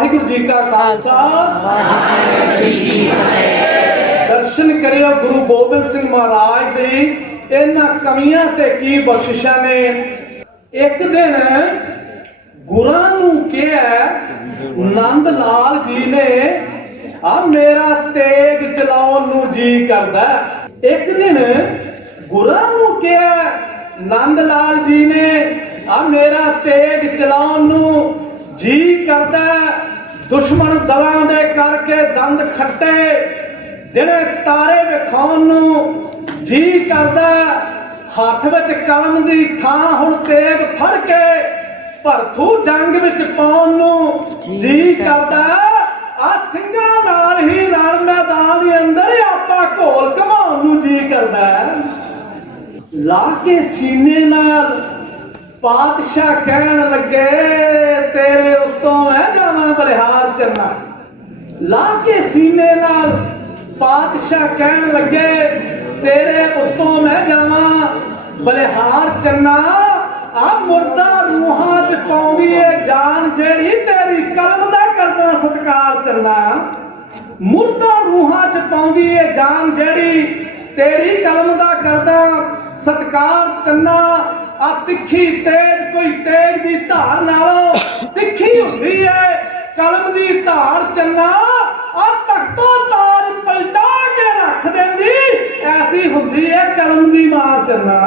ਵਾਹਿਗੁਰੂ ਜੀ ਕਾ ਖਾਲਸਾ। ਵਾਹਿਗੁਰੂ ਜੀ ਕੀ ਫਤਿਹ ਦਰਸ਼ਨ ਕਰਿਓ ਗੁਰੂ ਗੋਬਿੰਦ ਸਿੰਘ ਮਹਾਰਾਜ ਦੀ। ਇਹਨਾਂ ਕਮੀਆਂ ਤੇ ਕੀ ਬਖਸ਼ਿਸ਼ਾਂ ਨੇ? ਇੱਕ ਦਿਨ ਗੁਰਾਂ ਨੂੰ ਕਿਹਾ, ਨੰਦ ਲਾਲ ਜੀ ਨੇ, ਆ ਮੇਰਾ ਤੇਗ ਚਲਾਉਣ ਨੂੰ ਜੀ ਕਰਦਾ ਇੱਕ ਦਿਨ ਗੁਰਾਂ ਨੂੰ ਕਿਹਾ, ਨੰਦ ਲਾਲ ਜੀ ਨੇ, ਆ ਮੇਰਾ ਤੇਗ ਚਲਾਉਣ ਨੂੰ ਜੀ ਕਰਦਾ ਦੁਸ਼ਮਣ ਦਲਾਂ ਦੇ ਕਰਕੇ ਦੰਦ ਖੱਟੇ ਜਿਹੜੇ ਤਾਰੇ ਵਿਖਾਉਣ ਨੂੰ ਜੀ ਕਰਦਾ ਹੱਥ ਵਿੱਚ ਕਲਮ ਦੀ ਥਾਂ ਹੁਣ ਤੇਗ ਫੜ ਕੇ ਭਰਥੂ ਜੰਗ ਵਿੱਚ ਪਾਉਣ ਨੂੰ ਜੀ ਕਰਦਾ। ਆ ਸਿੰਘਾਂ ਨਾਲ ਹੀ ਰਣ ਮੈਦਾਨ ਦੇ ਅੰਦਰ ਆਪਾਂ ਘੋਲ ਘਮਾਉਣ ਨੂੰ ਜੀ ਕਰਦਾ ਲਾ ਕੇ ਸੀਨੇ ਨਾਲ ਪਾਤਸ਼ਾਹ ਕਹਿਣ ਲੱਗੇ, ਤੇਰੇ ਉੱਤੋਂ ਮੈਂ ਜਾਵਾਂ ਬਲਿਹਾਰ ਚੰਨਾ ਲਾ ਕੇ ਸੀਨੇ ਨਾਲ ਪਾਤਸ਼ਾਹ ਕਹਿਣ ਲੱਗੇ, ਤੇਰੇ ਉੱਤੋਂ ਮੈਂ ਜਾਵਾਂ ਬਲਿਹਾਰ ਚੰਨਾ ਆ ਮੁਰਦਾ ਰੂਹਾਂ ਚ ਪਾਉਂਦੀ ਏ ਜਾਨ ਜਿਹੜੀ ਤੇਰੀ ਕਲਮ ਦਾ ਕਰਦਾ ਸਤਕਾਰ ਚੰਨਾ ਮੁਰਦਾ ਰੂਹਾਂ ਚ ਪਾਉਂਦੀ ਏ ਜਾਨ ਜਿਹੜੀ ਤੇਰੀ ਕਲਮ ਦਾ ਕਰਦਾ ਸਤਕਾਰ ਚੰਨਾ ਆ ਤਿੱਖੀ ਤੇਜ, ਕੋਈ ਤੇਜ ਦੀ ਧਾਰ ਨਾਲੋਂ ਤਿੱਖੀ ਹੁੰਦੀ ਏ। ਕਲਮ ਦੀ ਧਾਰ ਚੰਨਾ ਆ ਤਖਤੋਂ ਤਾਜ ਪਲਟਾ ਕੇ ਰੱਖ ਦਿੰਦੀ। ਐਸੀ ਹੁੰਦੀ ਏ ਕਲਮ ਦੀ ਮਾਰ ਚੰਨਾ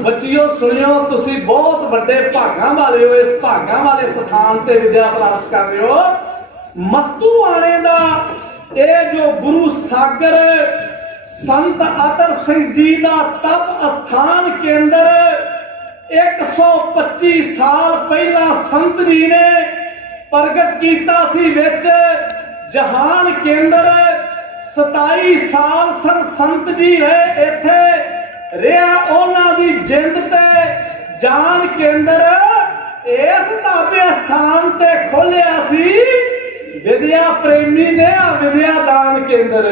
ਬੱਚਿਓ, ਸੁਣਿਓ, ਤੁਸੀਂ ਬਹੁਤ ਵੱਡੇ ਭਾਗਾਂ ਵਾਲੇ ਹੋ। ਇਸ ਭਾਗਾਂ ਵਾਲੇ ਸਥਾਨ ਤੇ ਵਿਦਿਆ ਪ੍ਰਾਪਤ ਕਰ ਰਹੇ ਹੋ। ਮਸਤੂ ਆਣੇ ਦਾ ਇਹ ਜੋ ਗੁਰੂ ਸਾਗਰ, ਸੰਤ ਅਤਰ ਸਿੰਘ ਜੀ ਦਾ ਤਪ ਅਸਥਾਨ ਕੇਂਦਰ 125 ਸਾਲ ਪਹਿਲਾਂ ਸੰਤ ਜੀ ਨੇ ਪ੍ਰਗਟ ਕੀਤਾ ਸੀ ਵਿੱਚ, ਜਹਾਨ ਕੇਂਦਰ 27 ਸਾਲ ਸਨ ਸੰਤ ਜੀ ਰਹੇ ਇੱਥੇ। ਰਿਹਾ ਉਹਨਾਂ ਦੀ ਜਿੰਦ ਤੇ ਜਾਨ ਕੇਂਦਰ ਇਸ ਢਾਬੇ ਸਥਾਨ ਤੇ ਖੋਲਿਆ ਸੀ। ਵਿਦਿਆ ਪ੍ਰੇਮੀ ਨੇ ਵਿਦਿਆ ਦਾਨ ਕੇਂਦਰ।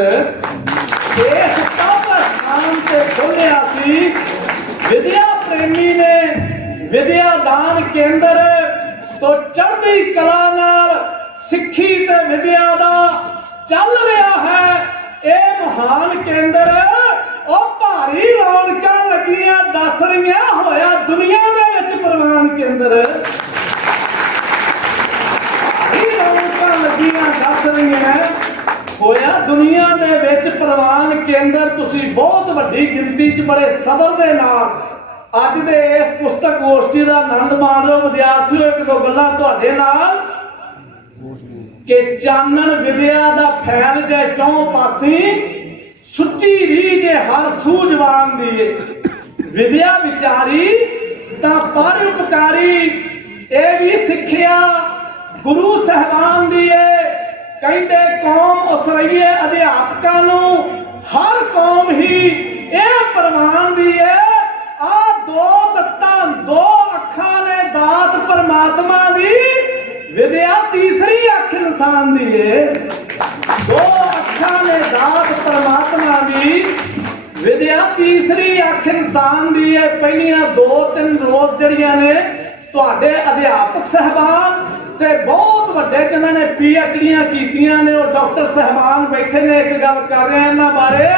ਇਸ ਢਾਬੇ ਸਥਾਨ ਤੇ ਖੋਲਿਆ ਸੀ। ਵਿਦਿਆ ਪ੍ਰੇਮੀ ਨੇ ਵਿਦਿਆ ਦਾਨ ਕੇਂਦਰ ਤੋਂ ਚੜ੍ਹਦੀ ਕਲਾ ਨਾਲ ਸਿੱਖੀ ਤੇ ਵਿਦਿਆ ਦਾ ਚੱਲ ਰਿਹਾ ਹੈ। ਇਹ ਮਹਾਨ ਕੇਂਦਰ, ਉਹ ਭਾਰੀ ਰੌਣਕਾਂ ਲੱਗੀਆਂ, ਦੱਸ ਰਹੀਆਂ ਹੋਇਆ ਦੁਨੀਆ ਦੇ ਵਿੱਚ ਪ੍ਰਵਾਨ ਕੇਂਦਰ ਭਾਰੀ ਰੌਣਕਾਂ ਲੱਗੀਆਂ ਦੱਸ ਰਹੀਆਂ ਹੋਇਆ ਦੁਨੀਆ ਦੇ ਵਿੱਚ ਪ੍ਰਵਾਨ ਕੇਂਦਰ ਤੁਸੀਂ ਬਹੁਤ ਵੱਡੀ ਗਿਣਤੀ 'ਚ ਬੜੇ ਸਬਰ ਦੇ ਨਾਲ ਅੱਜ ਦੇ ਇਸ ਪੁਸਤਕ ਗੋਸ਼ਟੀ ਦਾ ਆਨੰਦ ਮਾਣ ਲਓ। ਵਿਦਿਆਰਥੀਓ, ਇੱਕ ਦੋ ਗੱਲਾਂ ਤੁਹਾਡੇ ਨਾਲ ਕਿ ਚਾਨਣ ਵਿਦਿਆ ਦਾ ਫੈਲ ਜਾਏ ਚੌਂ ਪਾਸੀ, ਸੁੱਚੀ ਰੀਝ ਹਰ ਸੂਝਵਾਨ ਦੀ ਵਿਦਿਆ ਵਿਚਾਰੀ ਤਾਂ ਪਰ ਉਪਕਾਰੀ ਇਹ ਵੀ ਸਿੱਖਿਆ ਗੁਰੂ ਸਹਿਬਾਨ ਦੀ ਏ। ਕਹਿੰਦੇ ਕੌਮ ਉਸਰਈਏ ਅਧਿਆਪਕਾਂ ਨੂੰ, ਹਰ ਕੌਮ ਹੀ ਇਹ ਪ੍ਰਵਾਨ ਦੀ ਆ ਦੋ ਦਿੱਤਾਂ ਦੋ ਅੱਖਾਂ ਨੇ ਦਾਤ ਪਰਮਾਤਮਾ ਦੀ, ਵਿਦਿਆ ਤੀਸਰੀ ਅੱਖ ਇਨਸਾਨ ਦੀ ਏ ਦੋ ਅੱਖਾਂ ਨੇ ਦਾਤ ਪਰਮਾਤਮਾ ਦੀ, ਵਿਦਿਆ ਤੀਸਰੀ ਅੱਖ ਇਨਸਾਨ ਦੀ ਹੈ। ਪਹਿਲੀਆਂ ਦੋ ਤਿੰਨ ਰੋਜ਼ ਜਿਹੜੀਆਂ ਨੇ, ਤੁਹਾਡੇ ਅਧਿਆਪਕ ਸਹਿਬਾਨ ਤੇ ਬਹੁਤ ਵੱਡੇ ਜਿਨ੍ਹਾਂ ਨੇ ਪੀ ਡੀਆਂ ਕੀਤੀਆਂ ਨੇ, ਉਹ ਡਾਕਟਰ ਸਹਿਬਾਨ ਬੈਠੇ ਨੇ ਇੱਕ ਗੱਲ ਕਰ ਰਹੇ ਇਹਨਾਂ ਬਾਰੇ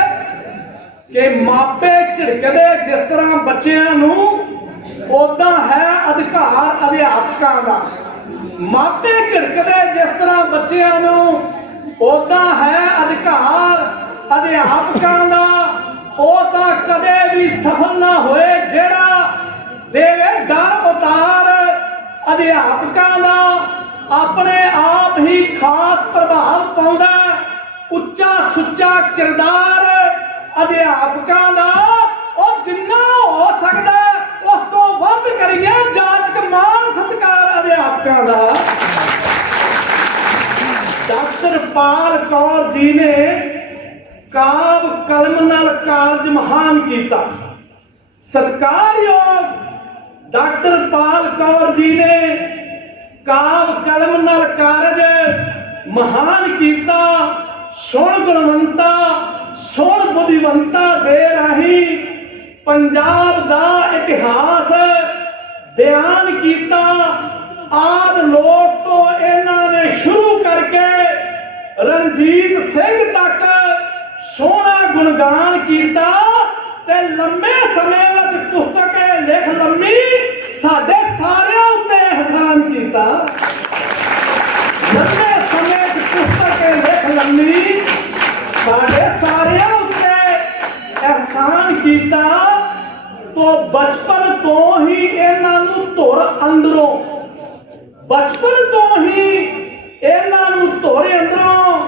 ਕਿ ਮਾਪੇ ਝਿੜਕਦੇ ਜਿਸ ਤਰ੍ਹਾਂ ਬੱਚਿਆਂ ਨੂੰ ਉਦਾਂ ਹੈ ਅਧਿਕਾਰ ਅਧਿਆਪਕਾਂ ਦਾ। ਮਾਪੇ ਝਿੜਕਦੇ ਜਿਸ ਤਰ੍ਹਾਂ ਬੱਚਿਆਂ ਨੂੰ ਉਦਾਂ ਹੈ ਅਧਿਕਾਰ ਅਧਿਆਪਕਾਂ ਦਾ। ਉਹ ਤਾਂ ਕਦੇ ਵੀ ਸਫਲ ਨਾ ਹੋਏ, ਜਿਹੜਾ ਦੇਵੇ ਡਰ ਉਤਾਰ ਅਧਿਆਪਕਾਂ ਦਾ ਆਪਣੇ ਆਪ ਹੀ ਖਾਸ ਪ੍ਰਭਾਵ ਪਾਉਂਦਾ ਉੱਚਾ ਸੁੱਚਾ ਕਿਰਦਾਰ ਅਧਿਆਪਕਾਂ ਦਾ, ਉਹ ਜਿੰਨਾ ਹੋ ਸਕਦਾ ਉਸ ਤੋਂ ਵੱਧ ਕਰੀਏ ਜਾਚਕ ਮਾਨ ਸਤਕਾਰ ਅਧਿਆਪਕਾਂ ਦਾ। ਡਾਕਟਰ ਪਾਲ ਕੌਰ ਜੀ ਨੇ ਕਾਵ ਕਲਮ ਨਾਲ ਕਾਰਜ ਮਹਾਨ ਕੀਤਾ। ਸਤਕਾਰਯੋਗ ਡਾਕਟਰ ਪਾਲ ਕੌਰ ਜੀ ਨੇ ਕਾਵ ਕਲਮ ਨਾਲ ਕਾਰਜ ਮਹਾਨ ਕੀਤਾ, ਸੁਣ ਗੁਣਵੰਤਾ, ਸੁਣ ਬੁੱਧੀਵੰਤਾ ਦੇ ਰਾਹੀਂ ਪੰਜਾਬ ਦਾ ਇਤਿਹਾਸ ਬਿਆਨ ਕੀਤਾ। ਆਦ ਲੋਕ ਤੋਂ ਇਹਨਾਂ ਨੇ ਸ਼ੁਰੂ ਕਰਕੇ ਰਣਜੀਤ ਸਿੰਘ ਤੱਕ ਸੋਹਣਾ ਗੁਣਗਾਨ ਕੀਤਾ। ਤੇ ਲੰਮੇ ਸਮੇਂ ਵਿੱਚ ਪੁਸਤਕ ਇਹ ਲਿਖ ਲੰਮੀ ਸਾਡੇ ਸਾਰਿਆਂ ਉੱਤੇ ਅਹਿਸਾਨ ਕੀਤਾ। ਲੰਮੇ ਸਮੇਂ ਦੀ ਪੁਸਤਕ ਇਹ ਲਿਖ ਲੰਮੀ ਸਾਡੇ ਸਾਰਿਆਂ ਉੱਤੇ ਅਹਿਸਾਨ ਕੀਤਾ ਤੋਂ ਬਚਪਨ ਤੋਂ ਹੀ ਇਹਨਾਂ ਨੂੰ ਧੁਰ ਅੰਦਰੋਂ। ਬਚਪਨ ਤੋਂ ਹੀ ਇਹਨਾਂ ਨੂੰ ਧੁਰ ਅੰਦਰੋਂ।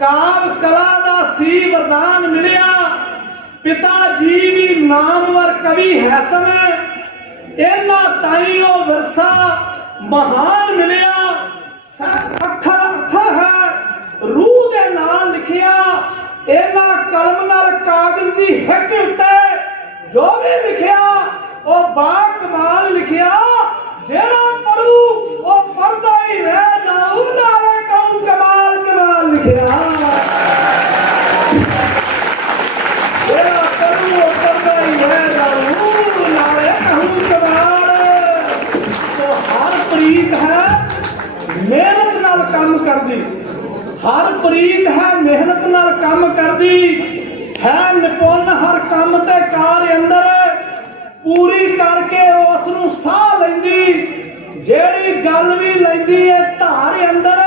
ਕਾਵ ਕਲਾ ਦਾ ਸੀ ਵਰਦਾਨ ਮਿਲਿਆ। ਪਿਤਾ ਜੀ ਵੀ ਨਾਮਵਰ ਕਵੀ ਹੈ ਸਨ ਇਹਨਾਂ ਤਾਈਓ ਵਿਰਸਾ ਮਹਾਨ ਮਿਲਿਆ। ਸ- ਅੱਖਰ ਅੱਖਰ ਹੈ। ਰੂਹ ਦੇ ਨਾਲ ਲਿਖਿਆ। ਇਹਨਾਂ ਕਲਮ ਨਾਲ ਕਾਗਜ਼ ਦੀ ਹਿੱਕ ਉੱਤੇ ਜੋ ਵੀ ਲਿਖਿਆ, ਉਹ ਬਾ ਕਮਾਲ ਲਿਖਿਆ। ਜਿਹੜਾ ਪੜੂ ਉਹ ਪੜਦਾ ਹੀ ਰਹਿ ਹਰ ਪ੍ਰੀਤ ਹੈ ਮਿਹਨਤ ਨਾਲ ਕੰਮ ਕਰਦੀ, ਹੈ ਨਿਪੁੰਨ ਹਰ ਕੰਮ ਤੇ ਕਾਰ ਅੰਦਰ। ਪੂਰੀ ਕਰਕੇ ਉਸ ਨੂੰ ਸਾਹ ਲੈਂਦੀ, ਜਿਹੜੀ ਗੱਲ ਵੀ ਲੈਂਦੀ ਏ ਧਾਰ ਅੰਦਰ,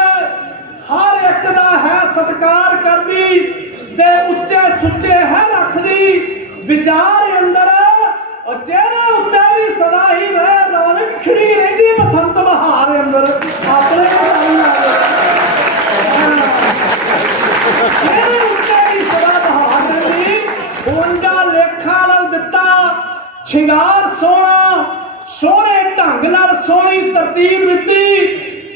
ਹਰ ਇੱਕ ਦਾ ਹੈ ਸਤਿਕਾਰ ਕਰਦੀ, ਤੇ ਉੱਚੇ ਸੁੱਚੇ ਹੈ ਰੱਖਦੀ। ਵਿਚਾਰ ਅੰਦਰ, ਉਹ ਚਿਹਰੇ ਉੱਤੇ ਵੀ ਸਦਾ ਹੀ ਰਹਿ, ਰੌਣਕ ਖਿੜੀ ਰਹਿੰਦੀ, ਬਸੰਤ ਬਹਾਰ ਅੰਦਰ। ਆਪਣੇ ਘਰਾਂ ਨਾਲ ਚਿਹਰੇ ਉੱਤੇ ਵੀ ਸਦਾ ਬਹਾਰ ਰਹਿੰਦੀ ਹੋਂਡਾ ਲੇਖਾਂ ਨਾਲ ਦਿੱਤਾ ਸ਼ਿੰਗਾਰ ਸੋਹਣਾ ਸੋਹਣੇ ਢੰਗ ਨਾਲ ਸੋਹਣੀ ਤਰਤੀਬ ਦਿੱਤੀ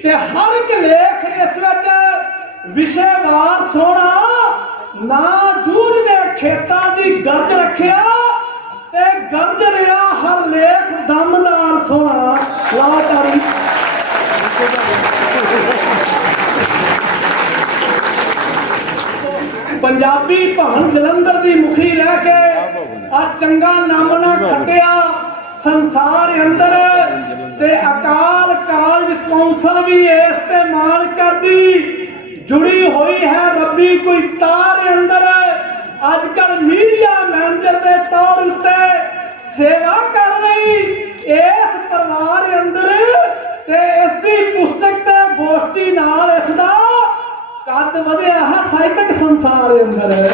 ਤੇ ਹਰ ਇੱਕ ਲੇਖ ਇਸ ਵਿੱਚ ਵਿਸ਼ੇਵਾਰ ਸੋਹਣਾ ਨਾ ਜੂਝ ਦੇ ਖੇਤਾਂ ਦੀ ਗਰਜ ਰੱਖਿਆ ਤੇ ਗਰਜ ਰਿਹਾ ਹਰ ਲੇਖ ਦਮਦਾਰ ਸੋਹਣਾ ਲਾਤਾਰੀ ਪੰਜਾਬੀ ਭਵਨ ਜਲੰਧਰ ਦੀ ਮੁਖੀ ਰਹਿ ਕੇ ਆ ਚੰਗਾ ਨਾਮ ਨਾ ਖੱਟਿਆ। ਸੰਸਾਰ ਅੰਦਰ ਤੇ ਅਕਾਲ ਕਾਲਜ ਕੌਂਸਲ ਵੀ ਇਸ ਤੇ ਮਾਣ ਕਰਦੀ। ਜੁੜੀ ਹੋਈ ਹੈ ਰੱਬੀ ਕੋਈ ਤਾਰ ਅੰਦਰ। ਅੱਜ ਕੱਲ ਮੀਡੀਆ ਮੈਨੇਜਰ ਦੇ ਤੌਰ ਉੱਤੇ ਸੇਵਾ ਕਰ ਰਹੀ ਇਸ ਪਰਿਵਾਰ ਅੰਦਰ ਤੇ ਇਸ ਦੀ ਪੁਸਤਕ ਤੇ ਗੋਸ਼ਟੀ ਨਾਲ ਇਸ ਦਾ ਕੱਦ ਵਧਿਆ ਹੈ ਸਾਹਿਤਕ ਸੰਸਾਰ ਅੰਦਰ।